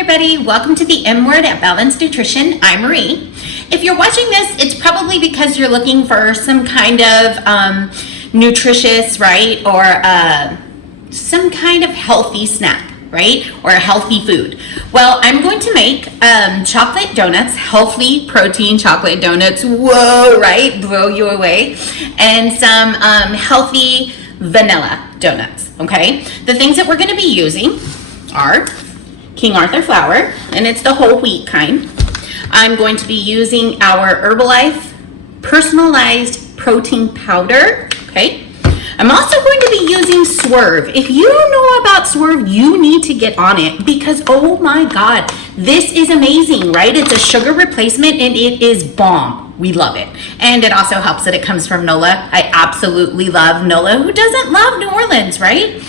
everybody, welcome to the M Word at Balanced Nutrition. I'm Marie. If you're watching this, it's probably because you're looking for some kind of nutritious, right, or some kind of healthy snack, right, or a healthy food. Well, I'm going to make chocolate donuts, healthy protein chocolate donuts, whoa, right, blow you away, and some healthy vanilla donuts, okay? The things that we're gonna be using are King Arthur flour, and it's the whole wheat kind. I'm going to be using our Herbalife Personalized Protein Powder, okay? I'm also going to be using Swerve. If you don't know about Swerve, you need to get on it because, oh my God, this is amazing, right? It's a sugar replacement and it is bomb. We love it. And it also helps that it comes from NOLA. I absolutely love NOLA. Who doesn't love New Orleans, right?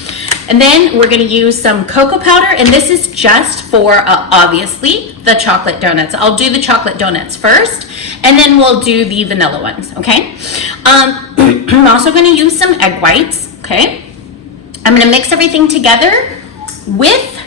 And then we're gonna use some cocoa powder, and this is just for, obviously, the chocolate donuts. I'll do the chocolate donuts first, and then we'll do the vanilla ones, okay? I'm also gonna use some egg whites, okay? I'm gonna mix everything together with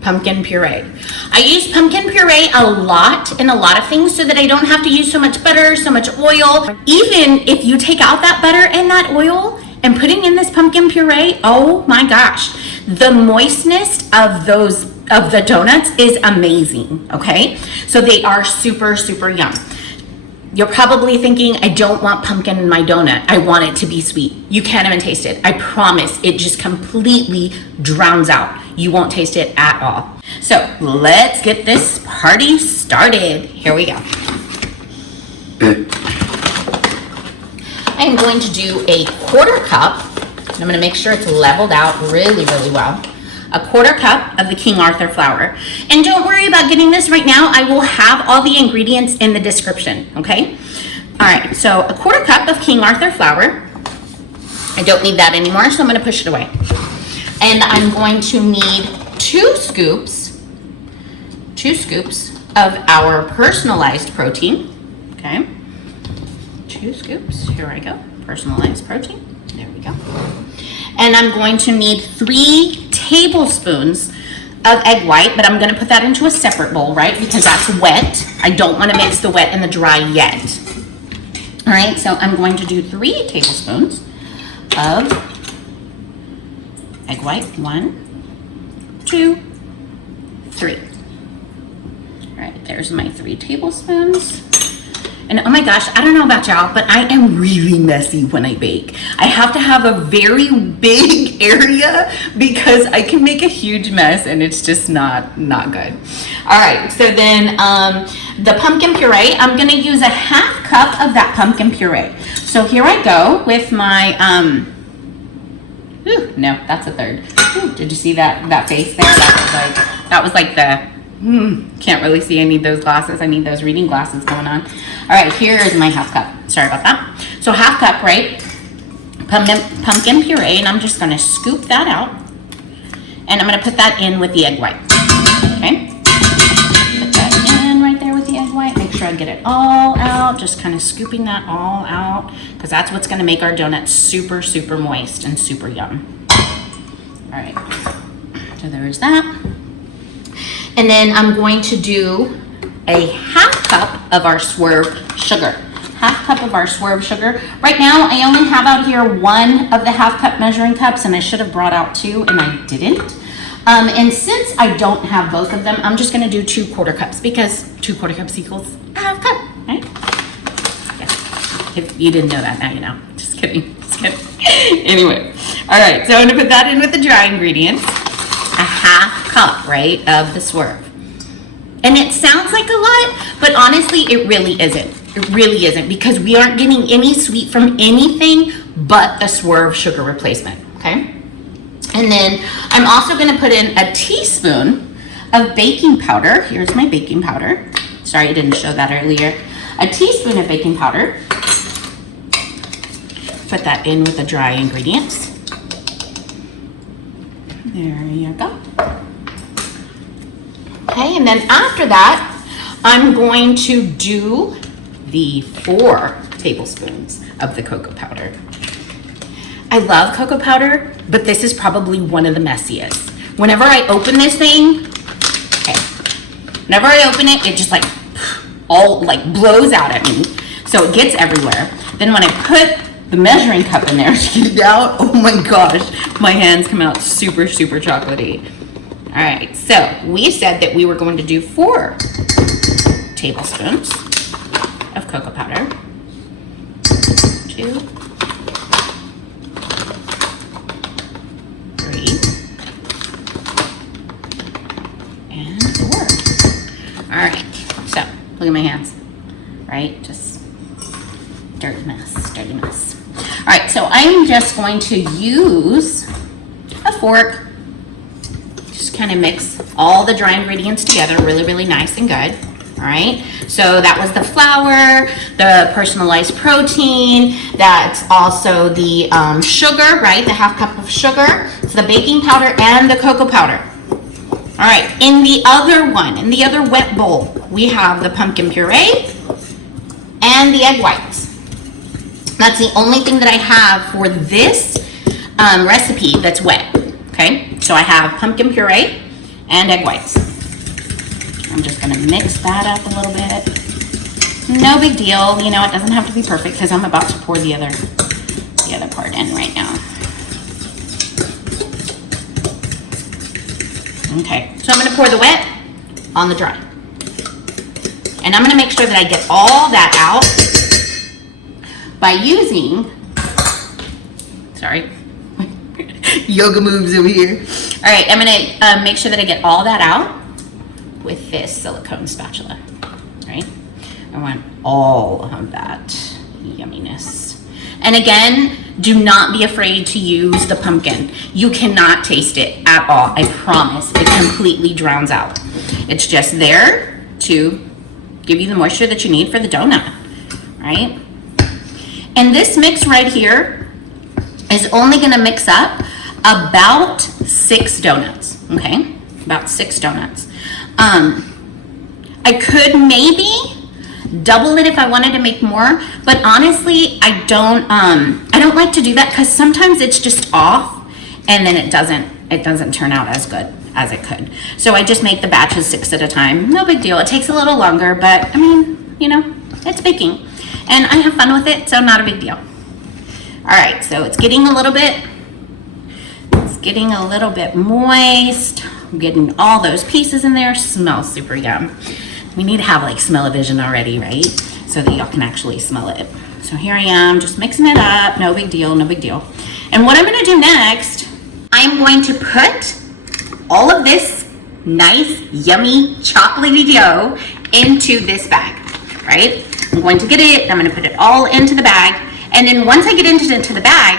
pumpkin puree. I use pumpkin puree a lot in a lot of things so that I don't have to use so much butter, so much oil. Even if you take out that butter and that oil and putting in this pumpkin puree, oh my gosh, the moistness of the donuts is amazing, okay? So they are super, super yum. You're probably thinking, I don't want pumpkin in my donut. I want it to be sweet. You can't even taste it. I promise, it just completely drowns out. You won't taste it at all. So let's get this party started. Here we go. I'm going to do a quarter cup. I'm going to make sure it's leveled out really, really well. A quarter cup of the King Arthur flour. And don't worry about getting this right now. I will have all the ingredients in the description, okay? All right, so a quarter cup of King Arthur flour. I don't need that anymore, so I'm going to push it away. And I'm going to need two scoops of our personalized protein, okay? 2 scoops, here I go, personalized protein, there we go. And I'm going to need 3 tablespoons of egg white, but I'm gonna put that into a separate bowl, right? Because that's wet. I don't wanna mix the wet and the dry yet. All right, so I'm going to do 3 tablespoons of egg white. 1, 2, 3. All right, there's my 3 tablespoons. And oh my gosh, I don't know about y'all, but I am really messy when I bake. I have to have a very big area because I can make a huge mess and it's just not good. All right, so then the pumpkin puree, I'm gonna use a half cup of that pumpkin puree. So here I go with my, no, that's a third. Ooh, did you see that face there? That was like the, can't really see. I need those glasses. I need those reading glasses going on. All right, here is my half cup. Sorry about that. So half cup, right? Pumpkin puree, and I'm just gonna scoop that out. And I'm gonna put that in with the egg white, okay? Put that in right there with the egg white. Make sure I get it all out. Just kind of scooping that all out because that's what's gonna make our donuts super, super moist and super yum. All right, so there's that. And then I'm going to do a half cup of our Swerve sugar. Half cup of our Swerve sugar. Right now, I only have out here 1 of the half cup measuring cups, and I should have brought out 2, and I didn't. And since I don't have both of them, I'm just gonna do 2 quarter cups because 2 quarter cups equals a half cup, right? Yeah. If you didn't know that, now you know. Just kidding, just kidding. Anyway, all right, so I'm gonna put that in with the dry ingredients. A half cup, right, of the Swerve. And it sounds like a lot, but honestly, it really isn't. It really isn't because we aren't getting any sweet from anything but the Swerve sugar replacement, okay? And then I'm also gonna put in a teaspoon of baking powder. Here's my baking powder. Sorry, I didn't show that earlier. A teaspoon of baking powder. Put that in with the dry ingredients. There you go. Okay, and then after that, I'm going to do the 4 tablespoons of the cocoa powder. I love cocoa powder, but this is probably one of the messiest. Whenever I open this thing, Whenever I open it, it just like all like blows out at me. So it gets everywhere. Then when I put the measuring cup in there to get it out, oh my gosh, my hands come out super, super chocolatey. All right, so we said that we were going to do 4 tablespoons of cocoa powder. 2, 3, and 4. All right, so look at my hands, right? Just dirty mess, dirty mess. All right, so I'm just going to use a fork, just kind of mix all the dry ingredients together really, really nice and good. All right, so that was the flour, the personalized protein, that's also the sugar, right? The half cup of sugar, so the baking powder and the cocoa powder. All right, in the other one, in the other wet bowl, we have the pumpkin puree and the egg whites. That's the only thing that I have for this recipe that's wet, okay? So I have pumpkin puree and egg whites. I'm just gonna mix that up a little bit. No big deal, you know, it doesn't have to be perfect because I'm about to pour the other part in right now. Okay, so I'm gonna pour the wet on the dry. And I'm gonna make sure that I get all that out by using, sorry, yoga moves over here. All right, I'm gonna make sure that I get all that out with this silicone spatula, right? I want all of that yumminess. And again, do not be afraid to use the pumpkin. You cannot taste it at all, I promise. It completely drowns out. It's just there to give you the moisture that you need for the donut, right? And this mix right here is only gonna mix up about 6 donuts, okay? About 6 donuts. I could maybe double it if I wanted to make more, but honestly, I don't like to do that because sometimes it's just off and then it doesn't turn out as good as it could. So I just make the batches 6 at a time. No big deal. It takes a little longer, but I mean, you know, it's baking and I have fun with it, so not a big deal. All right, so it's getting a little bit moist. I'm getting all those pieces in there. Smells super yum. We need to have like smell-o-vision already, right? So that y'all can actually smell it. So here I am, just mixing it up. No big deal, no big deal. And what I'm gonna do next, I'm going to put all of this nice, yummy, chocolatey dough into this bag, right? I'm going to get it, I'm gonna put it all into the bag. And then once I get into the bag,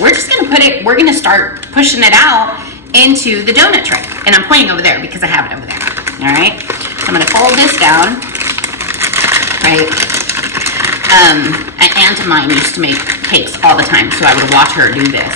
we're just gonna we're gonna start pushing it out into the donut tray. And I'm pointing over there because I have it over there, all right? So I'm gonna fold this down, right? An aunt of mine used to make cakes all the time, so I would watch her do this.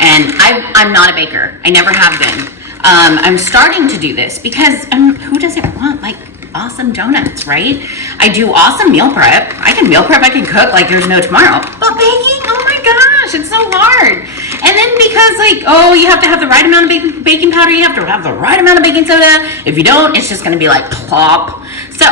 And I'm not a baker, I never have been. I'm starting to do this because who doesn't want like awesome donuts, right? I do awesome meal prep. I can meal prep, I can cook like there's no tomorrow. But baking, oh my gosh, it's so hard. And then because like, oh, you have to have the right amount of baking powder, you have to have the right amount of baking soda. If you don't, it's just gonna be like plop. So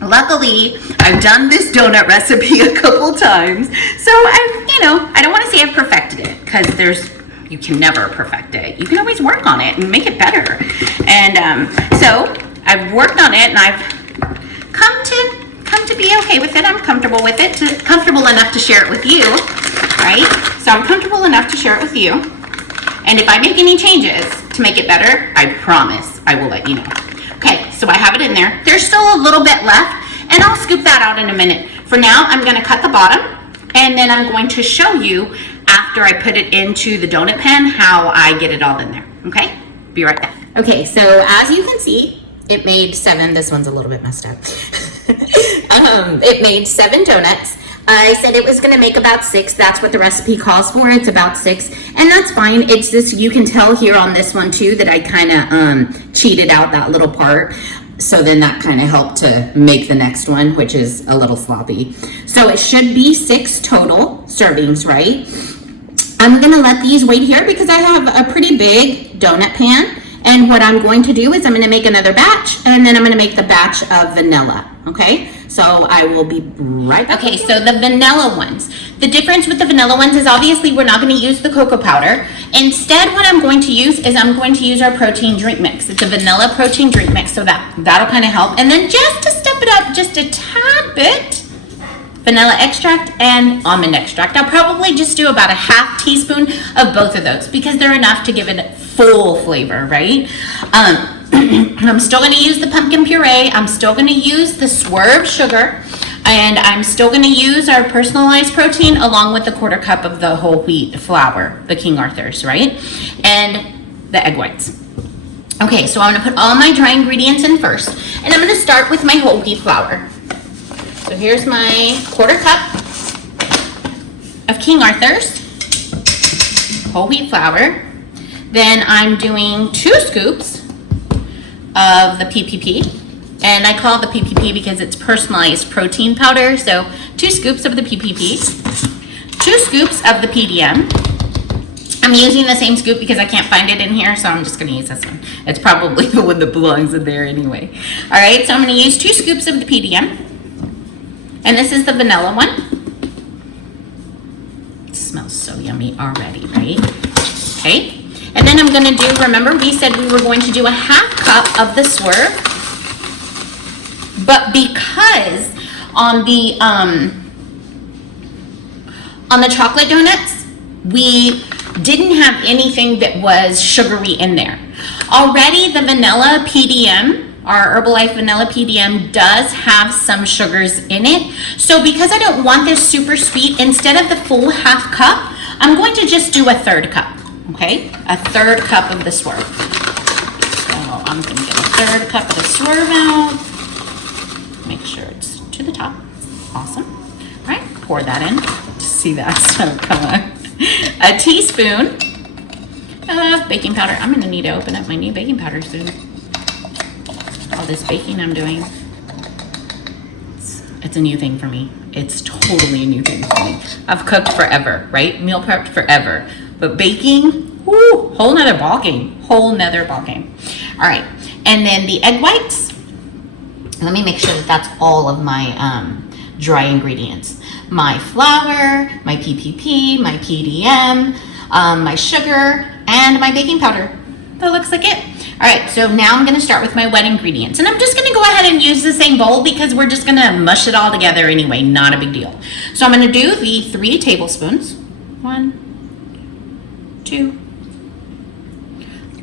luckily, I've done this donut recipe a couple times. So I don't wanna say I've perfected it because you can never perfect it. You can always work on it and make it better. And so I've worked on it and I've come to be okay with it. I'm comfortable with it, comfortable enough to share it with you, right? So I'm comfortable enough to share it with you. And if I make any changes to make it better, I promise I will let you know. Okay, so I have it in there. There's still a little bit left and I'll scoop that out in a minute. For now, I'm gonna cut the bottom and then I'm going to show you after I put it into the donut pan how I get it all in there, okay? Be right back. Okay, so as you can see, it made 7. This one's a little bit messed up. It made 7 donuts. I said it was gonna make about 6. That's what the recipe calls for. It's about 6, and that's fine. It's this, you can tell here on this one too that I kind of cheated out that little part. So then that kind of helped to make the next one, which is a little sloppy. So it should be 6 total servings, right? I'm gonna let these wait here because I have a pretty big donut pan And what I'm going to do is I'm going to make another batch, and then I'm going to make the batch of vanilla, okay? So I will be right back. Okay, so the vanilla ones. The difference with the vanilla ones is obviously we're not going to use the cocoa powder. Instead, what I'm going to use is I'm going to use our protein drink mix. It's a vanilla protein drink mix, so that'll kind of help. And then just to step it up just a tad bit, vanilla extract and almond extract. I'll probably just do about a half teaspoon of both of those because they're enough to give it full flavor, right? I'm still going to use the pumpkin puree. I'm still going to use the Swerve sugar, and I'm still going to use our personalized protein along with the 1/4 cup of the whole wheat flour, the King Arthur's, right? And the egg whites. Okay, so I'm going to put all my dry ingredients in first, and I'm going to start with my whole wheat flour. So here's my 1/4 cup of King Arthur's whole wheat flour. Then I'm doing 2 scoops of the PPP, and I call it the PPP because it's personalized protein powder. So 2 scoops of the PPP, 2 scoops of the PDM. I'm using the same scoop because I can't find it in here, so I'm just going to use this one. It's probably the one that belongs in there anyway. All right, so I'm going to use 2 scoops of the PDM, and this is the vanilla one. It smells so yummy already, right? Okay. And then I'm going to do, remember we said we were going to do a half cup of the Swerve, but because on the chocolate donuts, we didn't have anything that was sugary in there. Already the vanilla PDM, our Herbalife vanilla PDM does have some sugars in it. So because I don't want this super sweet, instead of the full half cup, I'm going to just do a 1/3 cup. Okay, a 1/3 cup of the Swerve. So I'm going to get a 1/3 cup of the Swerve out. Make sure it's to the top. Awesome. All right, pour that in. Just see that. So come on. A teaspoon of baking powder. I'm going to need to open up my new baking powder soon. All this baking I'm doing. It's a new thing for me. It's totally a new thing for me. I've cooked forever, right? Meal prepped forever. But baking, whoo, whole nother ball game. Whole nother ball game. All right, and then the egg whites. Let me make sure that that's all of my dry ingredients. My flour, my PPP, my PDM, my sugar, and my baking powder. That looks like it. All right, so now I'm gonna start with my wet ingredients. And I'm just gonna go ahead and use the same bowl because we're just gonna mush it all together anyway, not a big deal. So I'm gonna do the 3 tablespoons. 1, 2,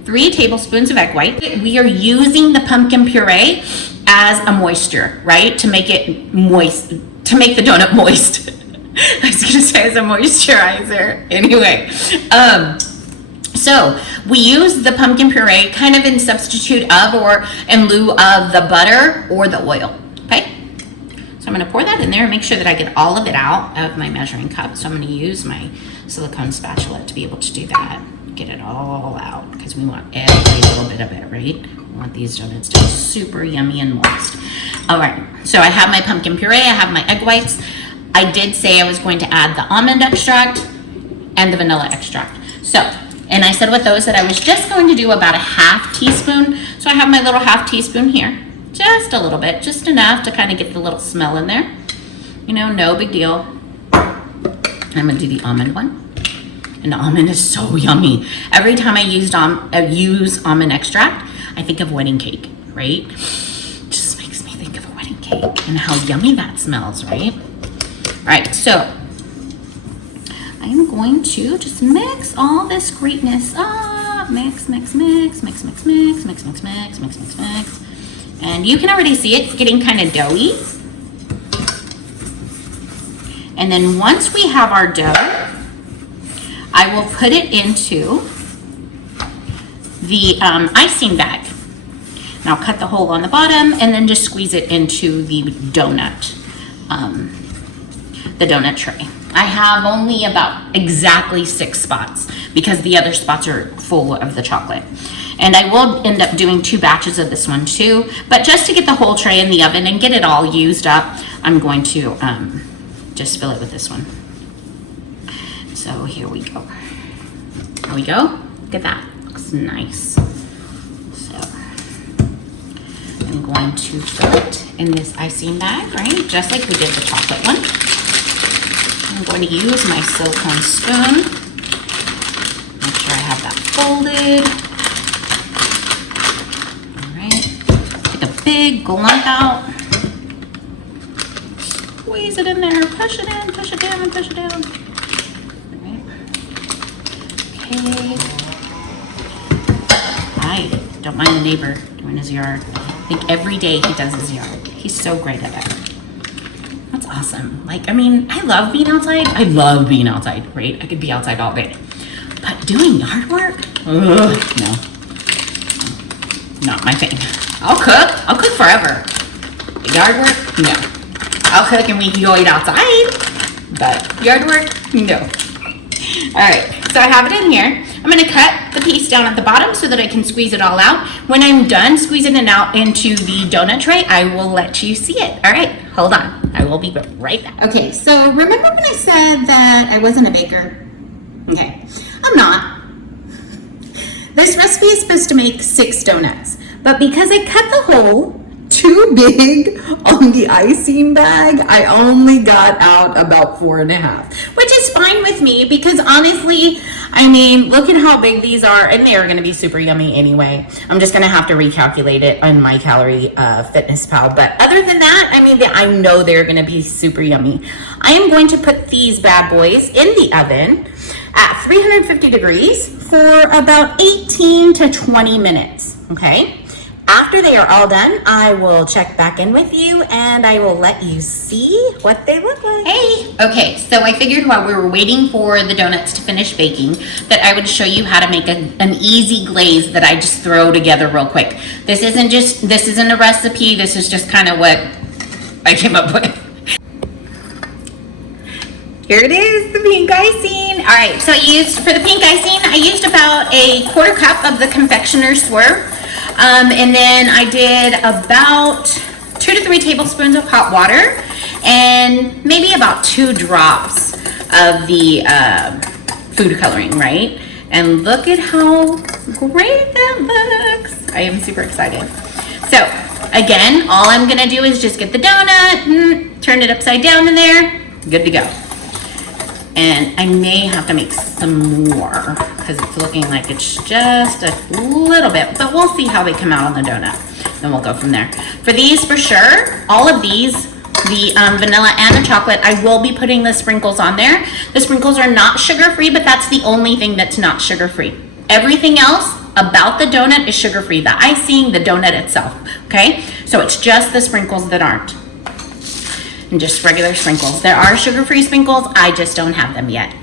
3 tablespoons of egg white. We are using the pumpkin puree as a moisture, right? To make it moist, to make the donut moist. I was gonna say as a moisturizer. Anyway, so we use the pumpkin puree kind of in substitute of or in lieu of the butter or the oil, okay? So I'm gonna pour that in there and make sure that I get all of it out of my measuring cup. So I'm gonna use my silicone spatula to be able to do that. Get it all out because we want every little bit of it, right? We want these donuts to be super yummy and moist. All right, so I have my pumpkin puree, I have my egg whites. I did say I was going to add the almond extract and the vanilla extract. So, and I said with those that I was just going to do about a half teaspoon. So I have my little half teaspoon here, just a little bit, just enough to kind of get the little smell in there. You know, no big deal. I'm gonna do the almond one. And the almond is so yummy. Every time I use almond extract, I think of wedding cake, right? Just makes me think of a wedding cake and how yummy that smells, right? All right, so I'm going to just mix all this greatness up. Mix, mix, mix, mix, mix, mix, mix, mix, mix, mix, mix, mix. And you can already see it's getting kind of doughy. And then once we have our dough, I will put it into the icing bag. And I'll cut the hole on the bottom and then just squeeze it into the donut tray. I have only about exactly 6 spots because the other spots are full of the chocolate. And I will end up doing 2 batches of this one too, but just to get the whole tray in the oven and get it all used up, I'm going to just fill it with this one. So here we go. There we go. Look at that. Looks nice. going to fill it in this icing bag, right? Just like we did the chocolate one. I'm going to use my silicone spoon. Make sure I have that folded. All right. Take a big lump out. Squeeze it in there. Push it in, push it down, and push it down. All right. Okay. I don't mind the neighbor doing his yard. I think every day he does his yard. He's so great at that. That's awesome. Like, I mean, I love being outside. I love being outside, right? I could be outside all day. But doing yard work? Ugh, no. Not my thing. I'll cook forever. Yard work? No. I'll cook and we can go eat outside. But yard work? No. All right, so I have it in here. I'm gonna cut the piece down at the bottom so that I can squeeze it all out. When I'm done squeezing it out into the donut tray, I will let you see it. All right, hold on. I will be right back. Okay, so remember when I said that I wasn't a baker? Okay, I'm not. This recipe is supposed to make 6 donuts, but because I cut the hole too big on the icing bag, I only got out about 4.5, which is fine with me because honestly, I mean, look at how big these are, and they are going to be super yummy anyway. I'm just going to have to recalculate it on my calorie fitness pal, but other than that, I mean, I know they're going to be super yummy. I am going to put these bad boys in the oven at 350 degrees for about 18 to 20 minutes, okay? After they are all done, I will check back in with you and I will let you see what they look like. Hey! Okay, so I figured while we were waiting for the donuts to finish baking that I would show you how to make an easy glaze that I just throw together real quick. This isn't a recipe, this is just kind of what I came up with. Here it is, the pink icing. All right, so for the pink icing, I used about a 1/4 cup of the confectioner's Swerve. And then I did about 2 to 3 tablespoons of hot water and maybe about 2 drops of the food coloring, right? And look at how great that looks. I am super excited. So again, all I'm gonna do is just get the donut, turn it upside down in there, good to go. And I may have to make some more because it's looking like it's just a little bit, but we'll see how they come out on the donut. Then we'll go from there. For these, for sure, all of these, the vanilla and the chocolate, I will be putting the sprinkles on there. The sprinkles are not sugar-free, but that's the only thing that's not sugar-free. Everything else about the donut is sugar-free. The icing, the donut itself, okay? So it's just the sprinkles that aren't. And just regular sprinkles. There are sugar-free sprinkles, I just don't have them yet.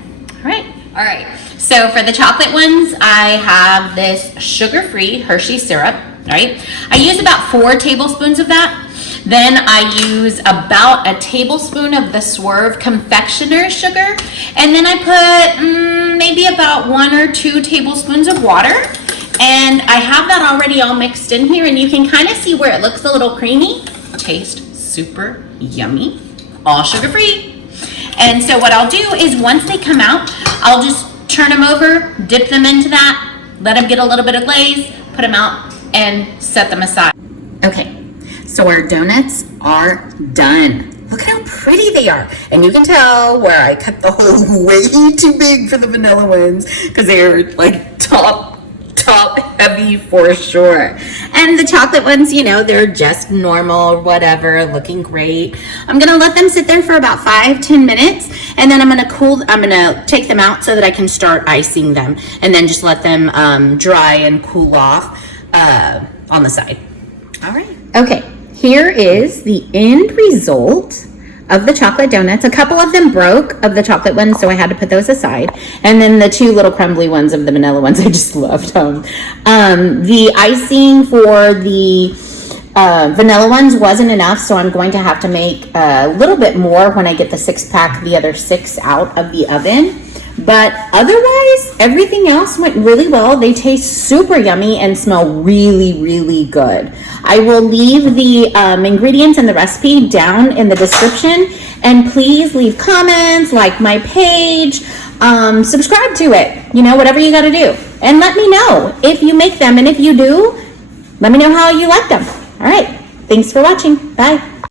All right. So for the chocolate ones, I have this sugar-free Hershey syrup, right? I use about 4 tablespoons of that. Then I use about a tablespoon of the Swerve confectioner's sugar. And then I put maybe about 1 or 2 tablespoons of water. And I have that already all mixed in here, and you can kind of see where it looks a little creamy. Tastes super yummy, all sugar-free. And so what I'll do is once they come out, I'll just turn them over, dip them into that, let them get a little bit of glaze, put them out, and set them aside. Okay, so our donuts are done. Look at how pretty they are. And you can tell where I cut the hole way too big for the vanilla ones because they're like top heavy for sure. And the chocolate ones, you know, they're just normal, whatever, looking great. I'm gonna let them sit there for about 5-10 minutes, and then I'm gonna take them out so that I can start icing them, and then just let them dry and cool off on the side. All right. Okay, here is the end result of the chocolate donuts. A couple of them broke of the chocolate ones, so I had to put those aside. And then the 2 little crumbly ones of the vanilla ones, I just loved them. The icing for the vanilla ones wasn't enough, so I'm going to have to make a little bit more when I get the 6-pack, the other 6 out of the oven. But otherwise, everything else went really well. They taste super yummy and smell really, really good. I will leave the ingredients and the recipe down in the description. And please leave comments, like my page, subscribe to it, you know, whatever you got to do. And let me know if you make them. And if you do, let me know how you like them. All right. Thanks for watching. Bye.